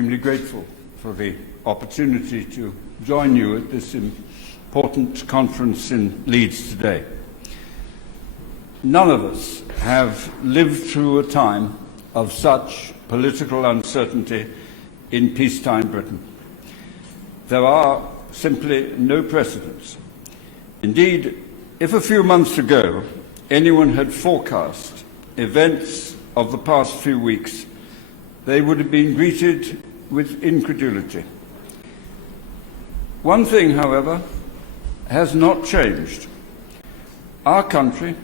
extremely grateful for the opportunity to join you at this important conference in Leeds today. None of us have lived through a time of such political uncertainty in peacetime Britain. There are simply no precedents. Indeed, if a few months ago anyone had forecast events of the past few weeks, they would have been greeted with incredulity. One thing, however, has not changed. Our country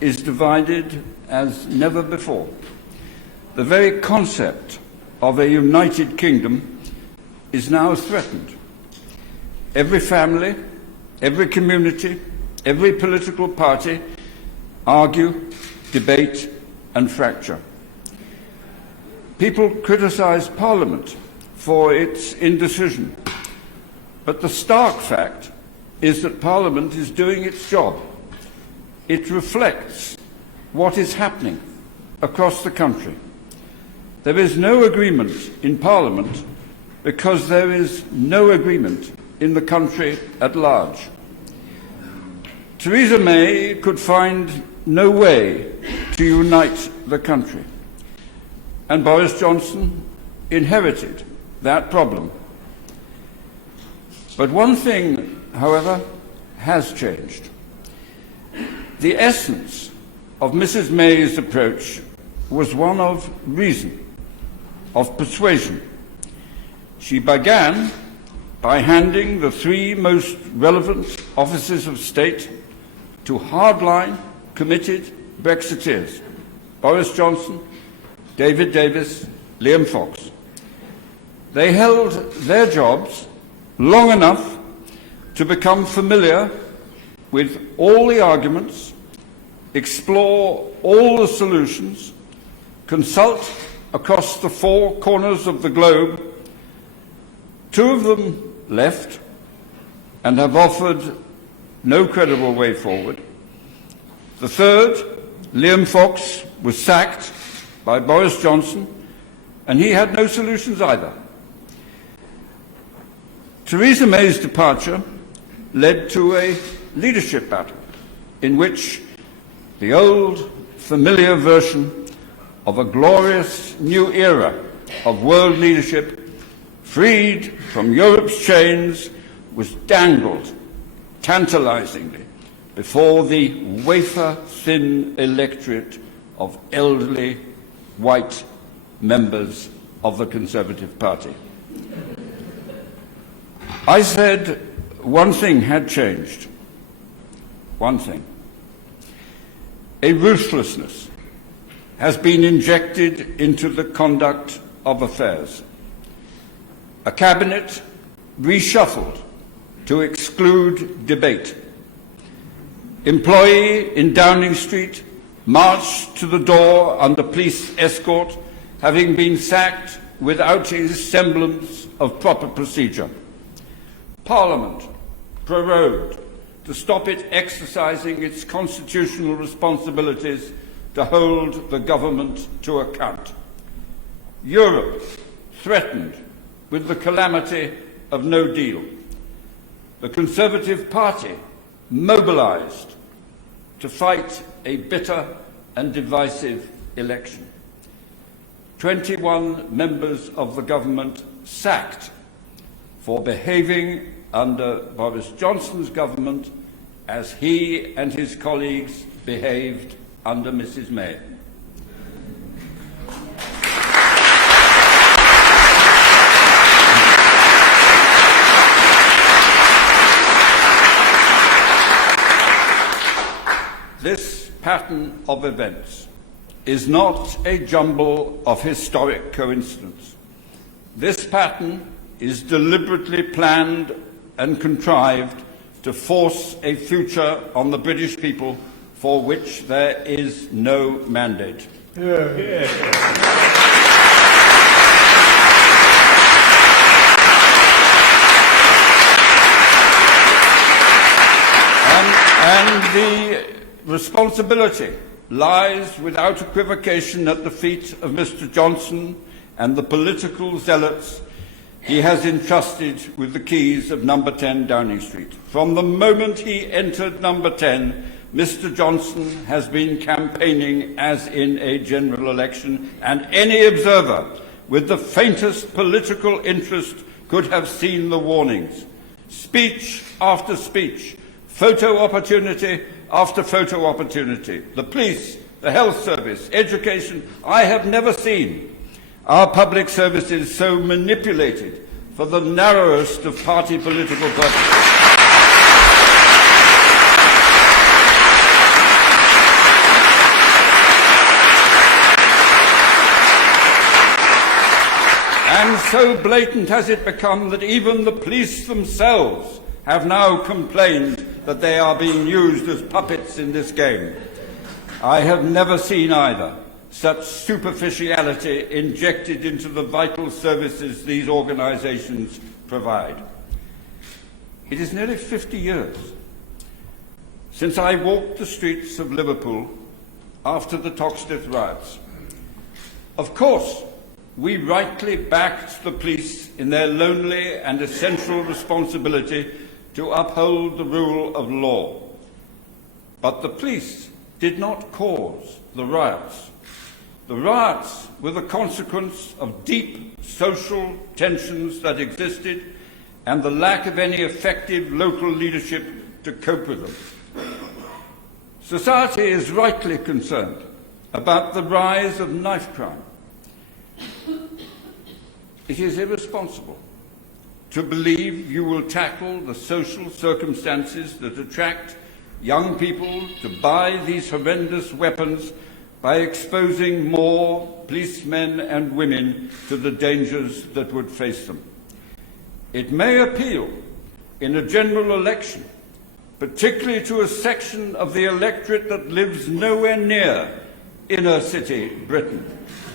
is divided as never before. The very concept of a united kingdom is now threatened. Every family, every community, every political party argue, debate, and fracture. People criticise Parliament for its indecision, but the stark fact is that Parliament is doing its job. It reflects what is happening across the country. There is no agreement in Parliament because there is no agreement in the country at large. Theresa May could find no way to unite the country, and Boris Johnson inherited that problem. But one thing, however, has changed. The essence of Mrs. May's approach was one of reason, of persuasion. She began by handing the three most relevant offices of state to hardline, committed Brexiteers: Boris Johnson, David Davis, Liam Fox. They held their jobs long enough to become familiar with all the arguments, explore all the solutions, consult across the four corners of the globe. Two of them left and have offered no credible way forward. The third, Liam Fox, was sacked by Boris Johnson, and he had no solutions either. Theresa May's departure led to a leadership battle in which the old, familiar version of a glorious new era of world leadership, freed from Europe's chains, was dangled tantalizingly before the wafer-thin electorate of elderly white members of the Conservative Party. I said one thing had changed. One thing. A ruthlessness has been injected into the conduct of affairs. A cabinet reshuffled to exclude debate. Employee in Downing Street marched to the door under police escort, having been sacked without a semblance of proper procedure. Parliament prorogued to stop it exercising its constitutional responsibilities to hold the government to account. Europe threatened with the calamity of no deal. The Conservative Party mobilised to fight a bitter and divisive election. 21 members of the government sacked for behaving under Boris Johnson's government as he and his colleagues behaved under Mrs. May. This pattern of events is not a jumble of historic coincidence. This pattern is deliberately planned and contrived to force a future on the British people for which there is no mandate. And the responsibility lies without equivocation at the feet of Mr. Johnson and the political zealots he has entrusted with the keys of number 10 Downing Street. From the moment he entered number 10, Mr. Johnson has been campaigning as in a general election, and any observer with the faintest political interest could have seen the warnings. Speech after speech, photo opportunity after photo opportunity. The police, the health service, education. I have never seen our public services so manipulated for the narrowest of party political purposes. And so blatant has it become that even the police themselves have now complained that they are being used as puppets in this game. I have never seen either such superficiality injected into the vital services these organisations provide. It is nearly 50 years since I walked the streets of Liverpool after the Toxteth riots. Of course, we rightly backed the police in their lonely and essential responsibility to uphold the rule of law. But the police did not cause the riots. The riots were the consequence of deep social tensions that existed and the lack of any effective local leadership to cope with them. Society is rightly concerned about the rise of knife crime. It is irresponsible to believe you will tackle the social circumstances that attract young people to buy these horrendous weapons by exposing more policemen and women to the dangers that would face them. It may appeal in a general election, particularly to a section of the electorate that lives nowhere near inner city Britain,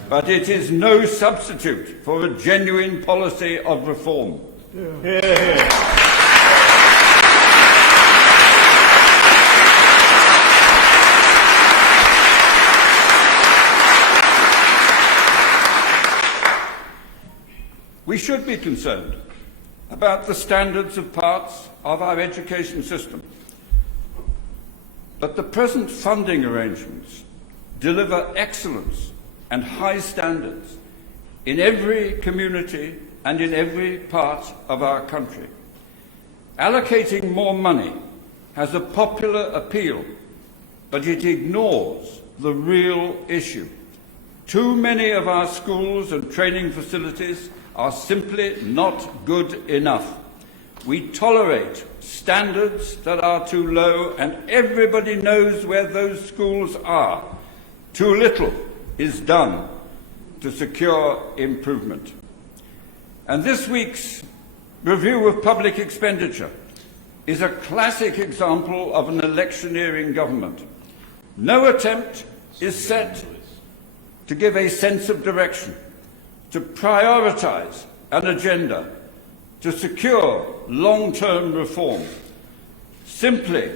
but it is no substitute for a genuine policy of reform. We should be concerned about the standards of parts of our education system, but the present funding arrangements deliver excellence and high standards in every community and in every part of our country. Allocating more money has a popular appeal, but it ignores the real issue. Too many of our schools and training facilities are simply not good enough. We tolerate standards that are too low, and everybody knows where those schools are. Too little is done to secure improvement. And this week's review of public expenditure is a classic example of an electioneering government. No attempt is set to give a sense of direction, to prioritise an agenda, to secure long-term reform. Simply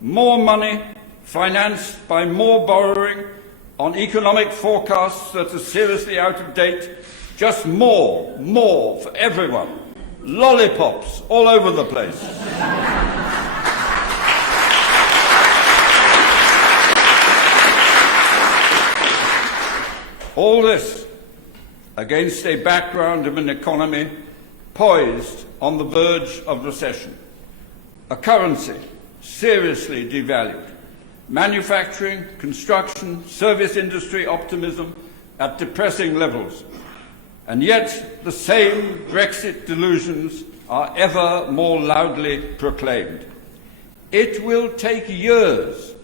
more money financed by more borrowing on economic forecasts that are seriously out of date, just more for everyone. Lollipops all over the place. All this against a background of an economy poised on the verge of recession, a currency seriously devalued, manufacturing, construction, service industry optimism at depressing levels, and yet the same Brexit delusions are ever more loudly proclaimed. It will take years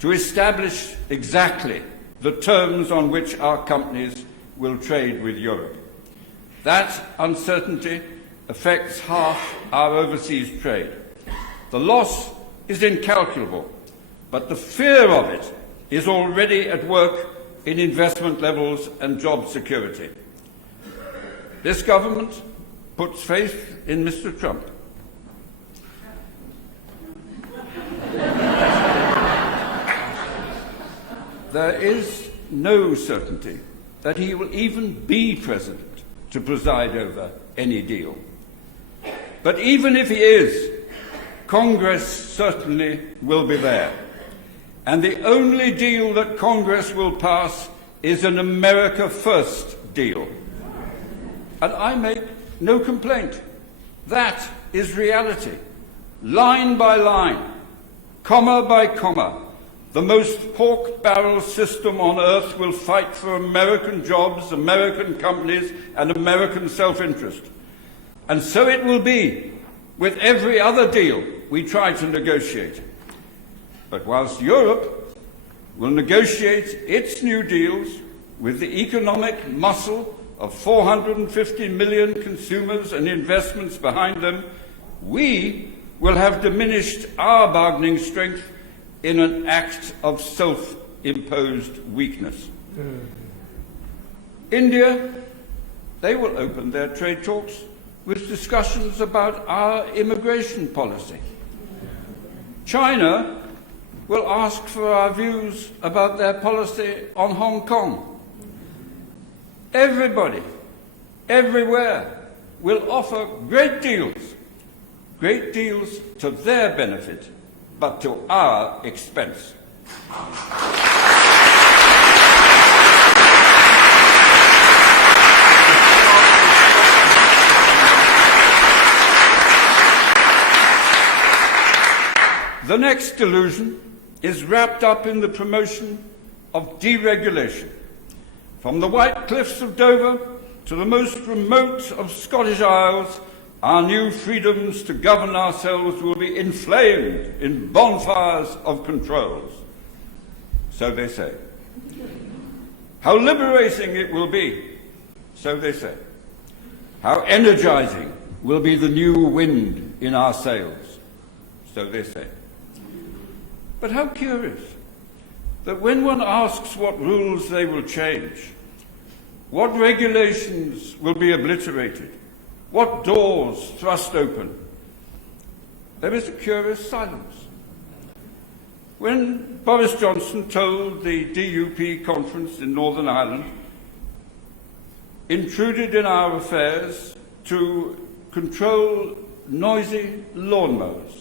to establish exactly the terms on which our companies will trade with Europe. That uncertainty affects half our overseas trade. The loss is incalculable, but the fear of it is already at work in investment levels and job security. This government puts faith in Mr. Trump. There is no certainty that he will even be president to preside over any deal. But even if he is, Congress certainly will be there. And the only deal that Congress will pass is an America First deal. And I make no complaint. That is reality. Line by line, comma by comma, the most pork-barrel system on earth will fight for American jobs, American companies, and American self-interest. And so it will be with every other deal we try to negotiate. But whilst Europe will negotiate its new deals with the economic muscle of 450 million consumers and investments behind them, we will have diminished our bargaining strength in an act of self-imposed weakness. India, they will open their trade talks with discussions about our immigration policy. China will ask for our views about their policy on Hong Kong. Everybody, everywhere, will offer great deals to their benefit, but to our expense. The next delusion is wrapped up in the promotion of deregulation. From the white cliffs of Dover to the most remote of Scottish Isles, our new freedoms to govern ourselves will be inflamed in bonfires of controls. So they say. How liberating it will be, so they say. How energizing will be the new wind in our sails, so they say. But how curious that when one asks what rules they will change, what regulations will be obliterated, what doors thrust open, there is a curious silence. When Boris Johnson told the DUP conference in Northern Ireland, intruded in our affairs to control noisy lawnmowers.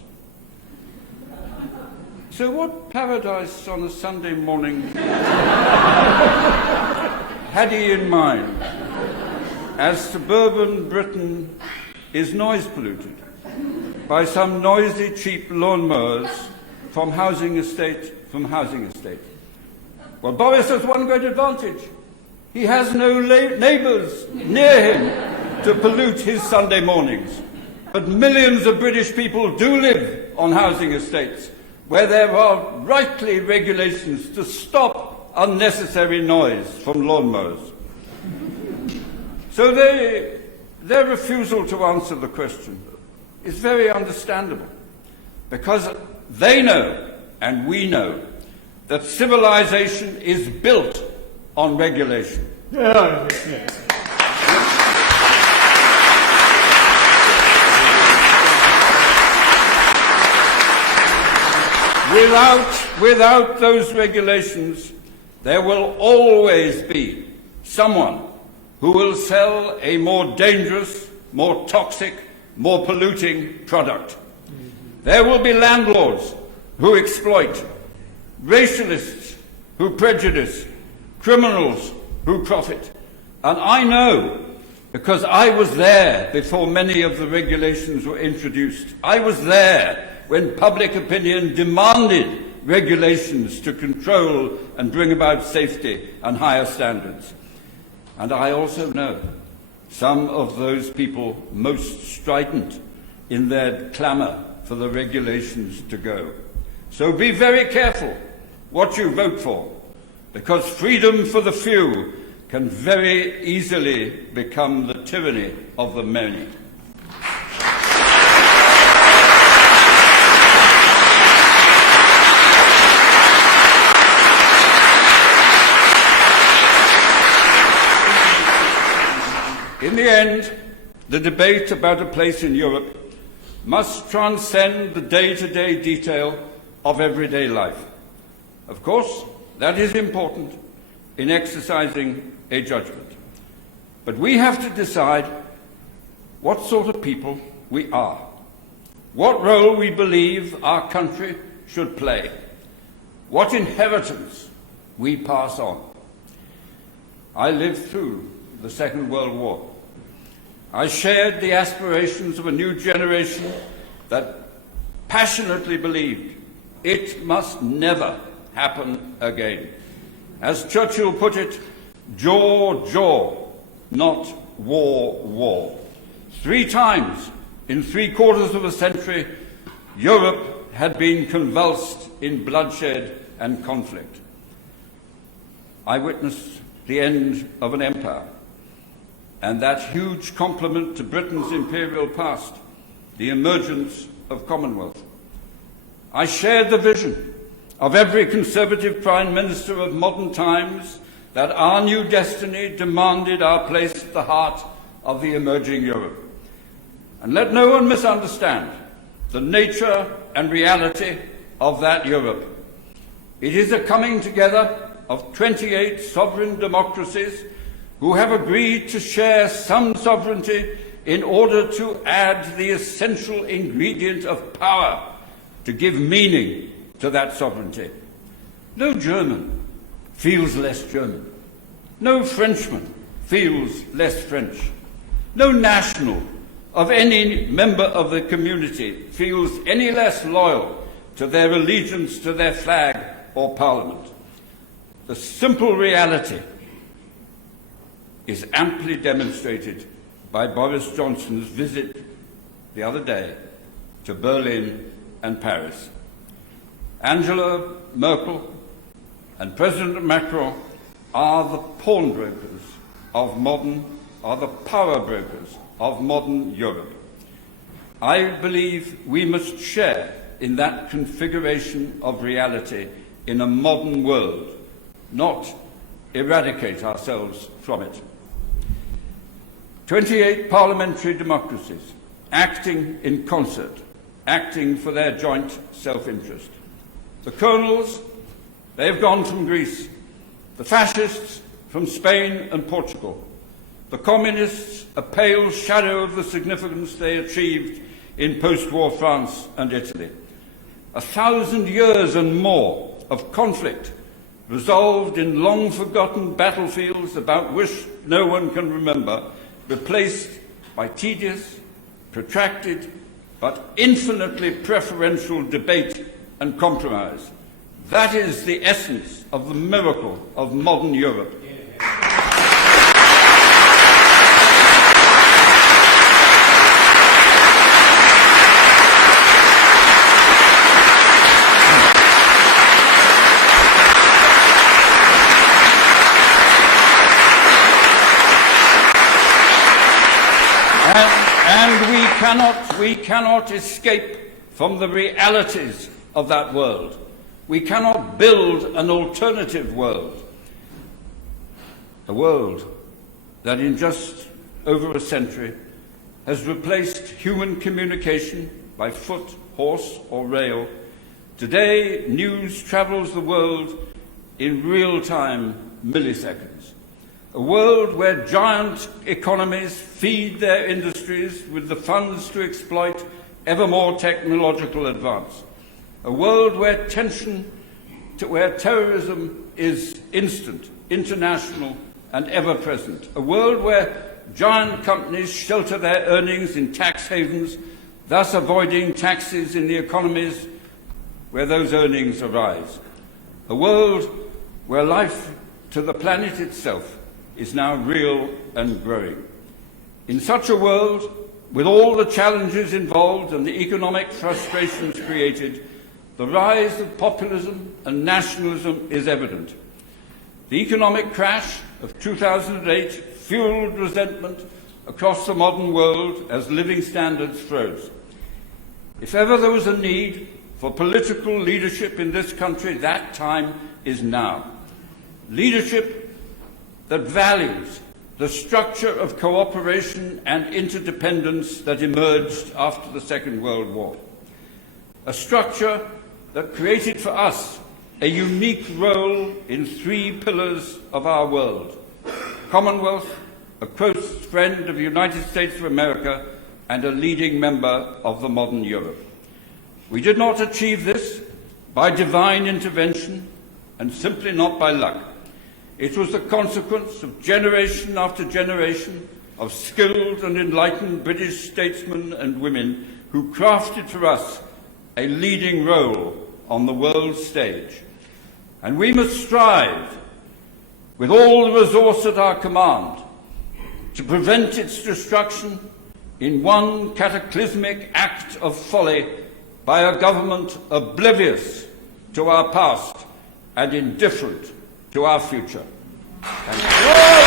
So what paradise on a Sunday morning had he in mind, as suburban Britain is noise polluted by some noisy, cheap lawnmowers from housing estate. Well, Boris has one great advantage. He has no neighbours near him to pollute his Sunday mornings. But millions of British people do live on housing estates where there are rightly regulations to stop unnecessary noise from lawnmowers. So their refusal to answer the question is very understandable, because they know, and we know, that civilization is built on regulation. Yeah. Without those regulations, there will always be someone who will sell a more dangerous, more toxic, more polluting product. There will be landlords who exploit, racialists who prejudice, criminals who profit. And I know, because I was there before many of the regulations were introduced. I was there when public opinion demanded regulations to control and bring about safety and higher standards. And I also know some of those people most strident in their clamour for the regulations to go. So be very careful what you vote for, because freedom for the few can very easily become the tyranny of the many. In the end, the debate about a place in Europe must transcend the day-to-day detail of everyday life. Of course, that is important in exercising a judgment. But we have to decide what sort of people we are, what role we believe our country should play, what inheritance we pass on. I lived through the Second World War. I shared the aspirations of a new generation that passionately believed it must never happen again. As Churchill put it, jaw, jaw, not war, war. 3 times in 3/4 of a century, Europe had been convulsed in bloodshed and conflict. I witnessed the end of an empire, and that huge compliment to Britain's imperial past, the emergence of Commonwealth. I shared the vision of every Conservative Prime Minister of modern times that our new destiny demanded our place at the heart of the emerging Europe. And let no one misunderstand the nature and reality of that Europe. It is a coming together of 28 sovereign democracies who have agreed to share some sovereignty in order to add the essential ingredient of power to give meaning to that sovereignty. No German feels less German. No Frenchman feels less French. No national of any member of the community feels any less loyal to their allegiance to their flag or parliament. The simple reality is amply demonstrated by Boris Johnson's visit the other day to Berlin and Paris. Angela Merkel and President Macron are the pawnbrokers of the power brokers of modern Europe. I believe we must share in that configuration of reality in a modern world, not eradicate ourselves from it. 28 parliamentary democracies acting in concert, acting for their joint self-interest. The colonels, they have gone from Greece. The fascists from Spain and Portugal. The communists, a pale shadow of the significance they achieved in post-war France and Italy. 1,000 years and more of conflict resolved in long-forgotten battlefields about which no one can remember, replaced by tedious, protracted, but infinitely preferential debate and compromise. That is the essence of the miracle of modern Europe. And we cannot escape from the realities of that world. We cannot build an alternative world. A world that in just over a century has replaced human communication by foot, horse or rail. Today, news travels the world in real-time milliseconds. A world where giant economies feed their industries with the funds to exploit ever more technological advance. A world where terrorism is instant, international and ever-present. A world where giant companies shelter their earnings in tax havens, thus avoiding taxes in the economies where those earnings arise. A world where life to the planet itself is now real and growing. In such a world, with all the challenges involved and the economic frustrations created, the rise of populism and nationalism is evident. The economic crash of 2008 fueled resentment across the modern world as living standards froze. If ever there was a need for political leadership in this country, that time is now. Leadership that values the structure of cooperation and interdependence that emerged after the Second World War. A structure that created for us a unique role in 3 pillars of our world: Commonwealth, a close friend of the United States of America and a leading member of the modern Europe. We did not achieve this by divine intervention and simply not by luck. It was the consequence of generation after generation of skilled and enlightened British statesmen and women who crafted for us a leading role on the world stage. And we must strive, with all the resource at our command, to prevent its destruction in one cataclysmic act of folly by a government oblivious to our past and indifferent to our future. Thank you.